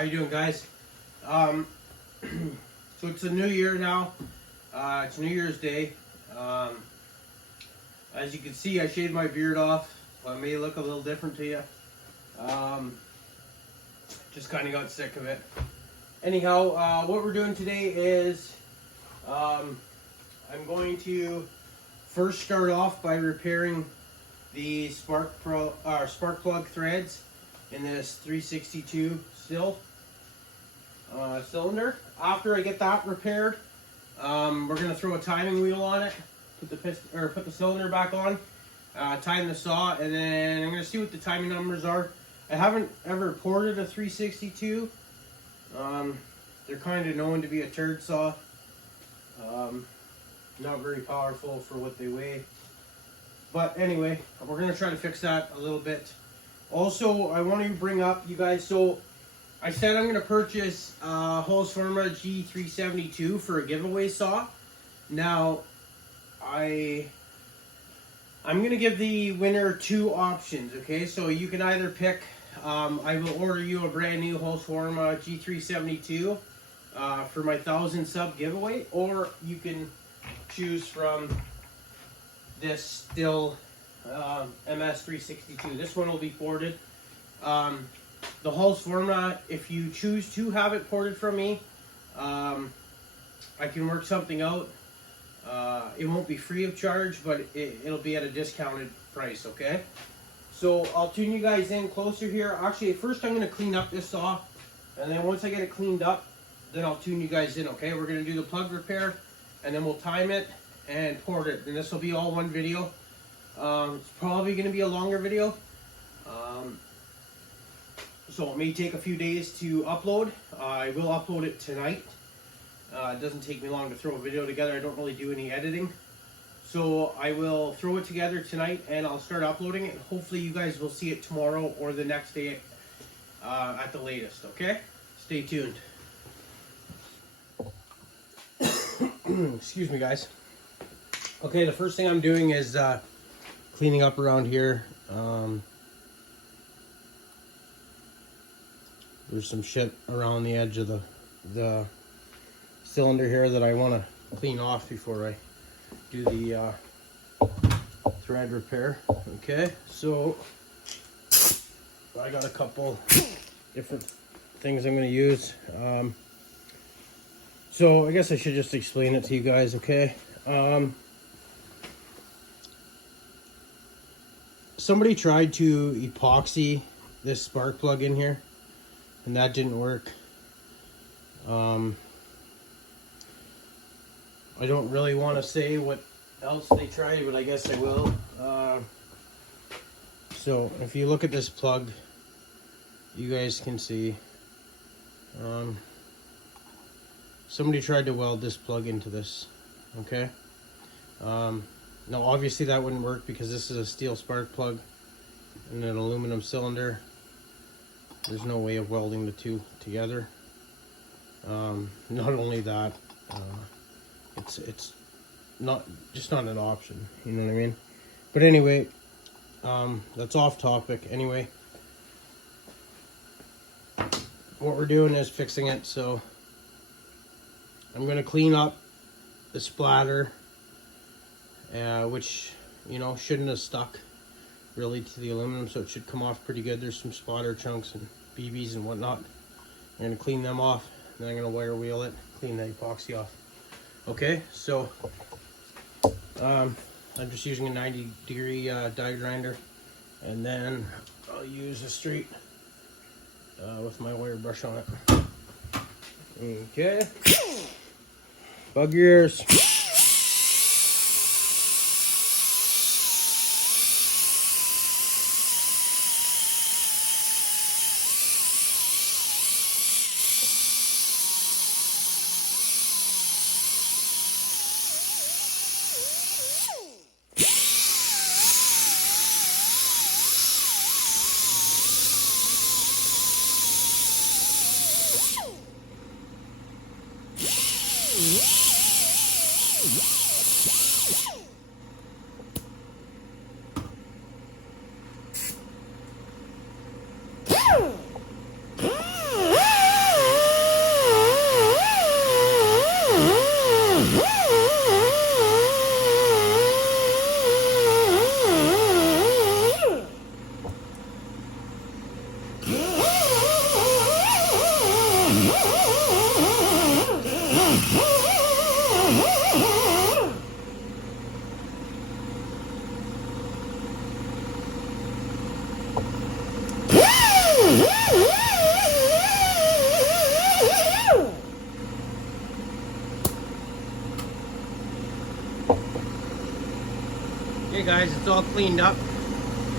How you doing, guys? So it's a new year now. It's New Year's Day. As you can see, I shaved my beard off. I may look a little different to you. Just kind of got sick of it. Anyhow, what we're doing today is I'm going to first start off by repairing the spark plug threads in this 362 cylinder. After I get that repaired, we're going to throw a timing wheel on it, put the cylinder back on, tighten the saw, and then I'm going to see what the timing numbers are. I haven't ever ported a 362. They're kind of known to be a turd saw. Not very powerful for what they weigh. But anyway, we're going to try to fix that a little bit. Also, I want to bring up, you guys, so I said I'm going to purchase Husqvarna G372 for a giveaway saw. Now, I'm going to give the winner two options, okay? So you can either pick, I will order you a brand new Husqvarna G372 for my 1,000 sub giveaway, or you can choose from this still Ms362. This one will be ported. The Husqvarna, if you choose to have it ported from me, I can work something out. It won't be free of charge, but it'll be at a discounted price, okay? So I'll tune you guys in closer here. Actually, first I'm going to clean up this saw, and then once I get it cleaned up, then I'll tune you guys in, okay? We're going to do the plug repair, and then we'll time it and port it, and this will be all one video. It's probably going to be a longer video, so it may take a few days to upload. I will upload it tonight. It doesn't take me long to throw a video together. I don't really do any editing, so I will throw it together tonight and I'll start uploading it. Hopefully you guys will see it tomorrow or the next day at the latest, okay? Stay tuned. Excuse me, guys. Okay, the first thing I'm doing is cleaning up around here. There's some shit around the edge of the cylinder here that I want to clean off before I do the thread repair. Okay, so I got a couple different things I'm going to use. So I guess I should just explain it to you guys, okay? Somebody tried to epoxy this spark plug in here, and that didn't work. I don't really want to say what else they tried, but I guess I will. So if you look at this plug, you guys can see somebody tried to weld this plug into this, okay? Now obviously that wouldn't work because this is a steel spark plug and an aluminum cylinder. There's no way of welding the two together. Not only that, it's not an option, you know what I mean? But anyway, that's off topic. Anyway, what we're doing is fixing it. So I'm going to clean up the splatter, which, you know, shouldn't have stuck really to the aluminum, so it should come off pretty good. There's some spotter chunks and BBs and whatnot. I'm going to clean them off, then I'm going to wire wheel it, clean the epoxy off. Okay, so I'm just using a 90-degree die grinder, and then I'll use a straight with my wire brush on it. Okay, bug ears. Hey guys, it's all cleaned up.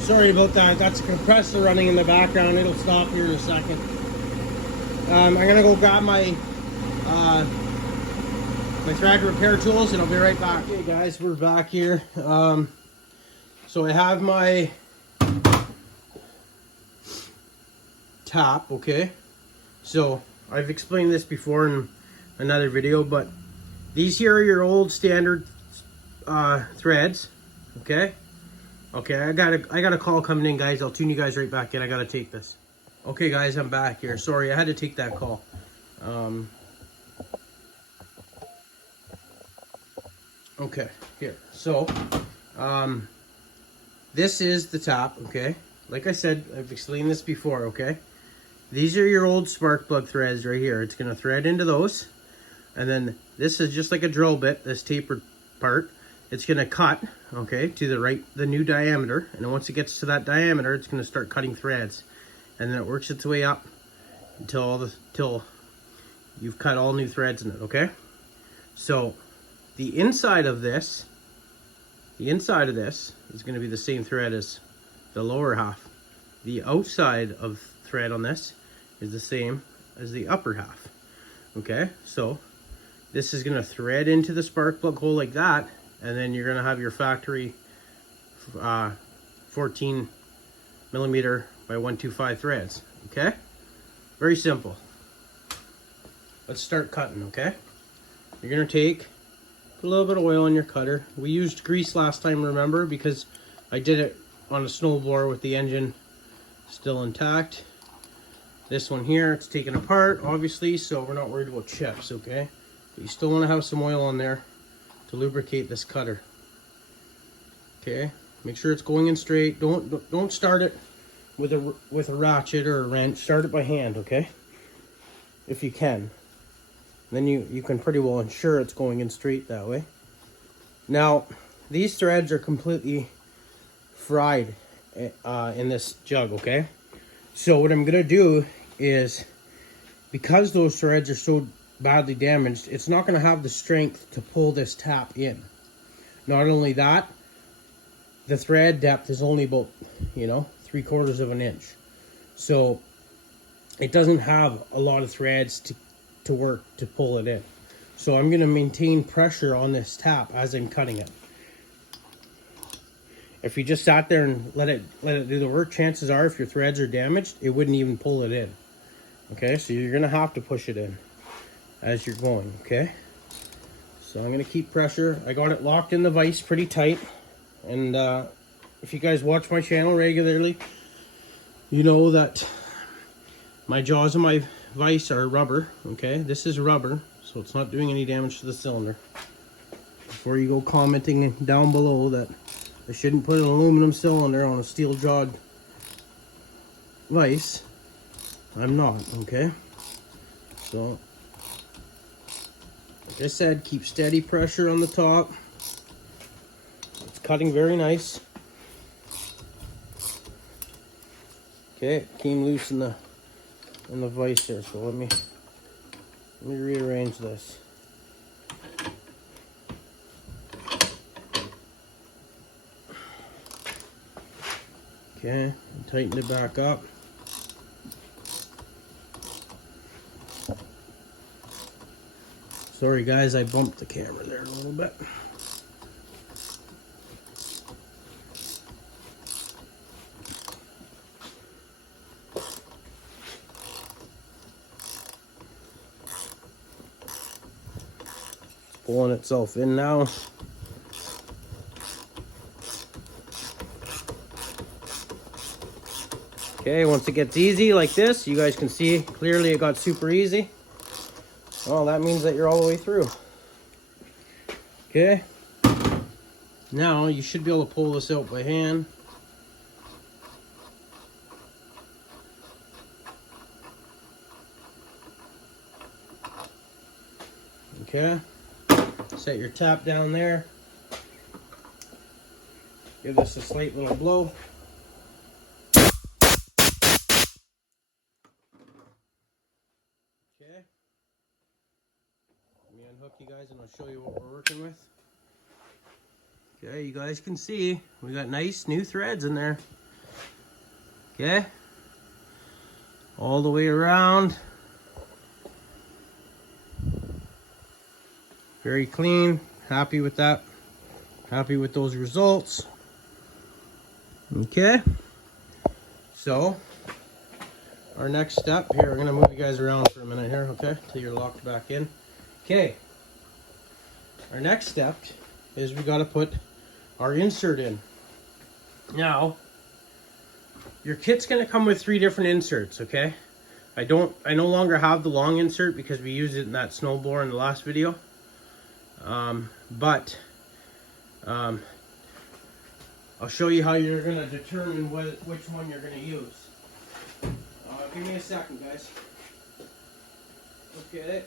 Sorry about that. Got the compressor running in the background. It'll stop here in a second. I'm gonna go grab my my thread repair tools and I'll be right back. Okay guys, we're back here. So I have my tap, okay? So I've explained this before in another video, but these here are your old standard threads, okay? Okay, I got a call coming in, guys. I'll tune you guys right back in. I gotta take this. Okay guys, I'm back here. Sorry, I had to take that call. Okay, here. So, this is the top, okay? Like I said, I've explained this before, okay? These are your old spark plug threads right here. It's gonna thread into those. And then this is just like a drill bit, this tapered part. It's gonna cut, okay, to the new diameter. And then once it gets to that diameter, it's gonna start cutting threads. And then it works its way up until you've cut all new threads in it, okay? So the inside of this is gonna be the same thread as the lower half. The outside of thread on this is the same as the upper half, okay? So this is gonna thread into the spark plug hole like that, and then you're gonna have your factory 14 millimeter by 125 threads, okay? Very simple. Let's start cutting, okay? You're gonna put a little bit of oil on your cutter. We used grease last time, remember, because I did it on a snowblower with the engine still intact. This one here, it's taken apart, obviously, so we're not worried about chips, okay? But you still wanna have some oil on there to lubricate this cutter. Okay, make sure it's going in straight. Don't start it with a ratchet or a wrench. Start it by hand, okay? If you can. Then you can pretty well ensure it's going in straight that way. Now, these threads are completely fried in this jug, okay? So what I'm gonna do is, because those threads are so badly damaged, it's not gonna have the strength to pull this tap in. Not only that, the thread depth is only about, 3/4 of an inch. So it doesn't have a lot of threads to work to pull it in. So I'm gonna maintain pressure on this tap as I'm cutting it. If you just sat there and let it do the work, chances are if your threads are damaged, it wouldn't even pull it in. Okay, so you're gonna have to push it in as you're going, okay? So I'm gonna keep pressure. I got it locked in the vise pretty tight. And if you guys watch my channel regularly, you know that my jaws of my vise are rubber, okay? This is rubber, so it's not doing any damage to the cylinder. Before you go commenting down below that I shouldn't put an aluminum cylinder on a steel jawed vise, I'm not, okay? So, like I said, keep steady pressure on the top. It's cutting very nice. Okay, it came loose in the vise there, so let me rearrange this. Okay, tighten it back up. Sorry guys, I bumped the camera there a little bit. It's pulling itself in now. Okay, once it gets easy like this, you guys can see clearly it got super easy. Well, that means that you're all the way through. Okay. Now you should be able to pull this out by hand. Okay. Set your tap down there. Give this a slight little blow. unhook you guys and I'll show you what we're working with. Okay, you guys can see we got nice new threads in there. Okay, all the way around. Very clean, happy with that. Happy with those results. Okay, so our next step here, we're gonna move you guys around for a minute here, okay, till you're locked back in. Okay, our next step is we gotta put our insert in. Now, your kit's gonna come with 3 different inserts, okay? I no longer have the long insert because we used it in that snowblower in the last video. I'll show you how you're gonna determine which one you're gonna use. Give me a second, guys. Okay.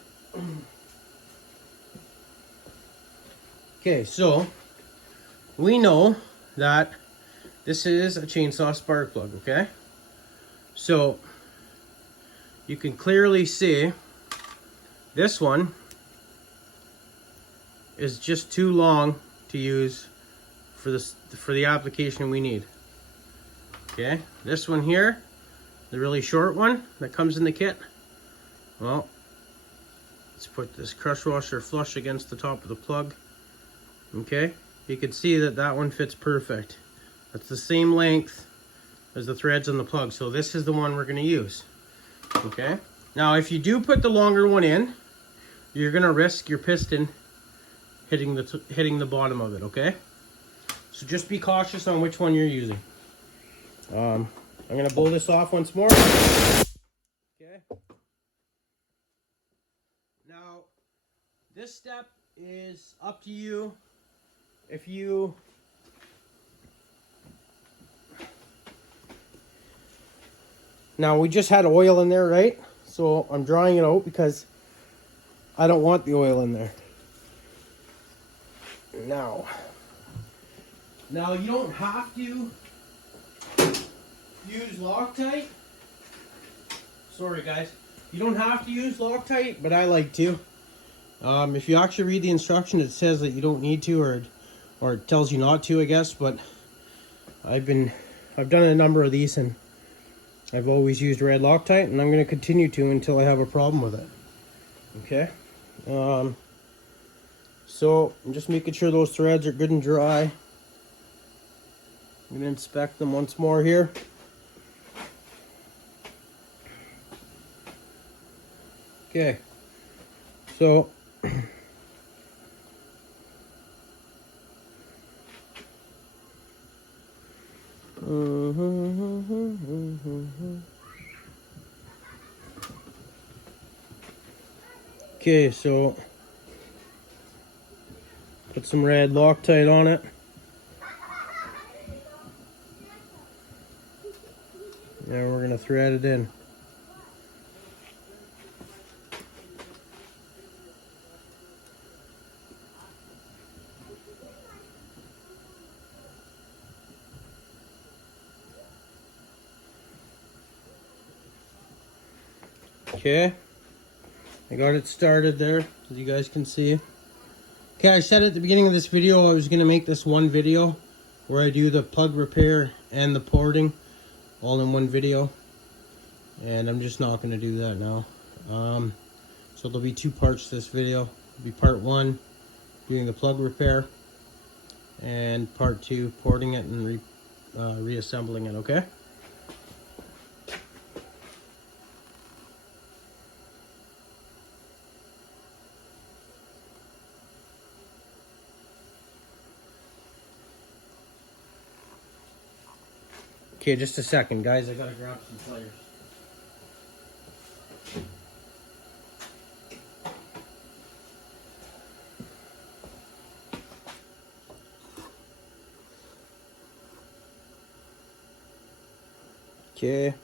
Okay, so we know that this is a chainsaw spark plug, okay? So you can clearly see this one is just too long to use for the application we need. Okay, this one here, the really short one that comes in the kit, well, let's put this crush washer flush against the top of the plug. Okay, you can see that that one fits perfect. That's the same length as the threads on the plug, so this is the one we're going to use. Okay, now if you do put the longer one in, you're going to risk your piston hitting the bottom of it, okay? So just be cautious on which one you're using. I'm going to blow this off once more. Okay. Now, this step is up to you. If you now, we just had oil in there, right? So I'm drawing it out because I don't want the oil in there. Now you don't have to use Loctite. Sorry guys, you don't have to use Loctite, but I like to. If you actually read the instruction, it says that you don't need to, or it tells you not to, I guess. But I've done a number of these, and I've always used red Loctite, and I'm going to continue to until I have a problem with it. Okay. So I'm just making sure those threads are good and dry. I'm going to inspect them once more here. Okay, so okay, so put some red Loctite on it. Now we're going to thread it in. Okay, I got it started there, as you guys can see. Okay, I said at the beginning of this video I was going to make this one video where I do the plug repair and the porting all in one video, and I'm just not going to do that now. So there'll be 2 parts to this video. It'll be part 1 doing the plug repair, and part 2 porting it and reassembling it, okay? Okay, just a second, guys. I gotta grab some pliers. Okay.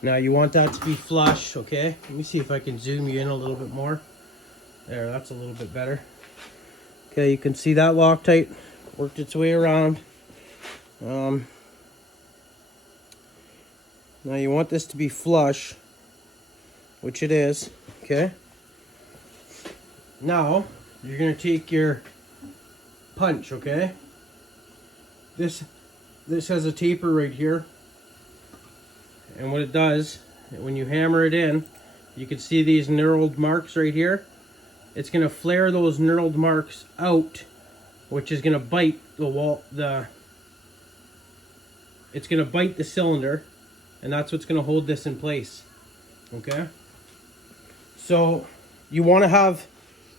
Now you want that to be flush, okay? Let me see if I can zoom you in a little bit more. There, that's a little bit better. Okay, you can see that Loctite worked its way around. Now you want this to be flush, which it is, okay? Now, you're going to take your punch, okay? This has a taper right here. And what it does, when you hammer it in, you can see these knurled marks right here. It's going to flare those knurled marks out, which is going to bite it's going to bite the cylinder, and that's what's going to hold this in place. Okay? So, you want to have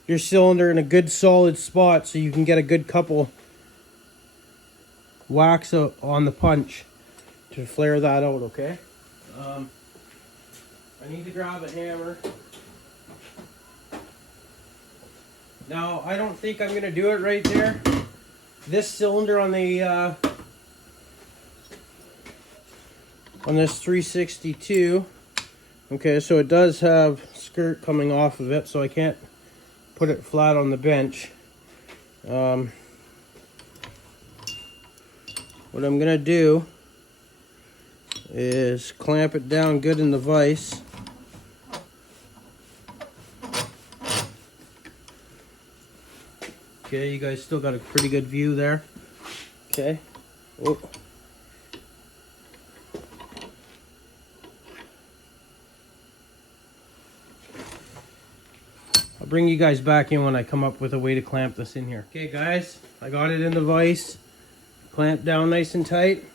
your cylinder in a good solid spot so you can get a good couple whacks on the punch to flare that out, okay? I need to grab a hammer. Now, I don't think I'm going to do it right there. This cylinder on the on this 362, okay, so it does have skirt coming off of it, so I can't put it flat on the bench. What I'm going to do is clamp it down good in the vise. Okay, you guys still got a pretty good view there. Okay. Oh. I'll bring you guys back in when I come up with a way to clamp this in here. Okay guys, I got it in the vise. Clamp down nice and tight.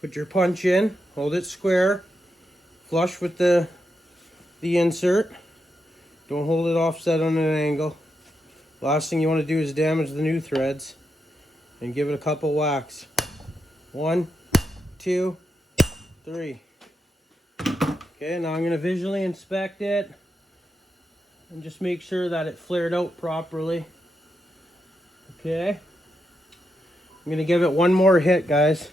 Put your punch in, hold it square, flush with the insert. Don't hold it offset on an angle. Last thing you want to do is damage the new threads. And give it a couple whacks. 1, 2, 3. Okay, now I'm going to visually inspect it and just make sure that it flared out properly. Okay. I'm going to give it one more hit, guys.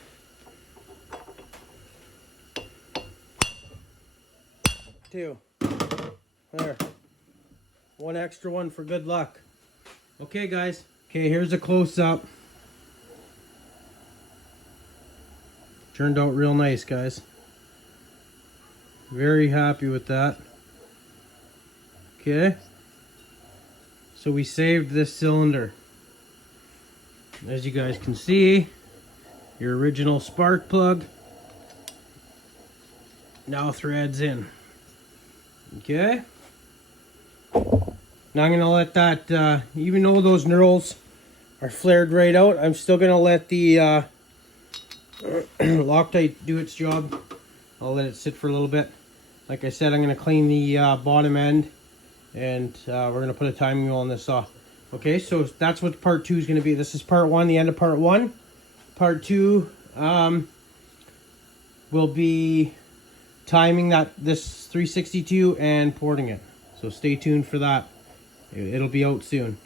2. There. One extra one for good luck. Okay, guys. Okay, here's a close-up. Turned out real nice, guys. Very happy with that. Okay. So we saved this cylinder. As you guys can see, your original spark plug now threads in. Okay. Now I'm going to let that, even though those knurls are flared right out, I'm still going to let the Loctite do its job. I'll let it sit for a little bit. Like I said, I'm going to clean the bottom end, and we're going to put a timing wheel on this saw. Okay, so that's what part 2 is going to be. This is part 1, the end of part 1. Part 2 will be timing this 362 and porting it. So stay tuned for that. It'll be out soon.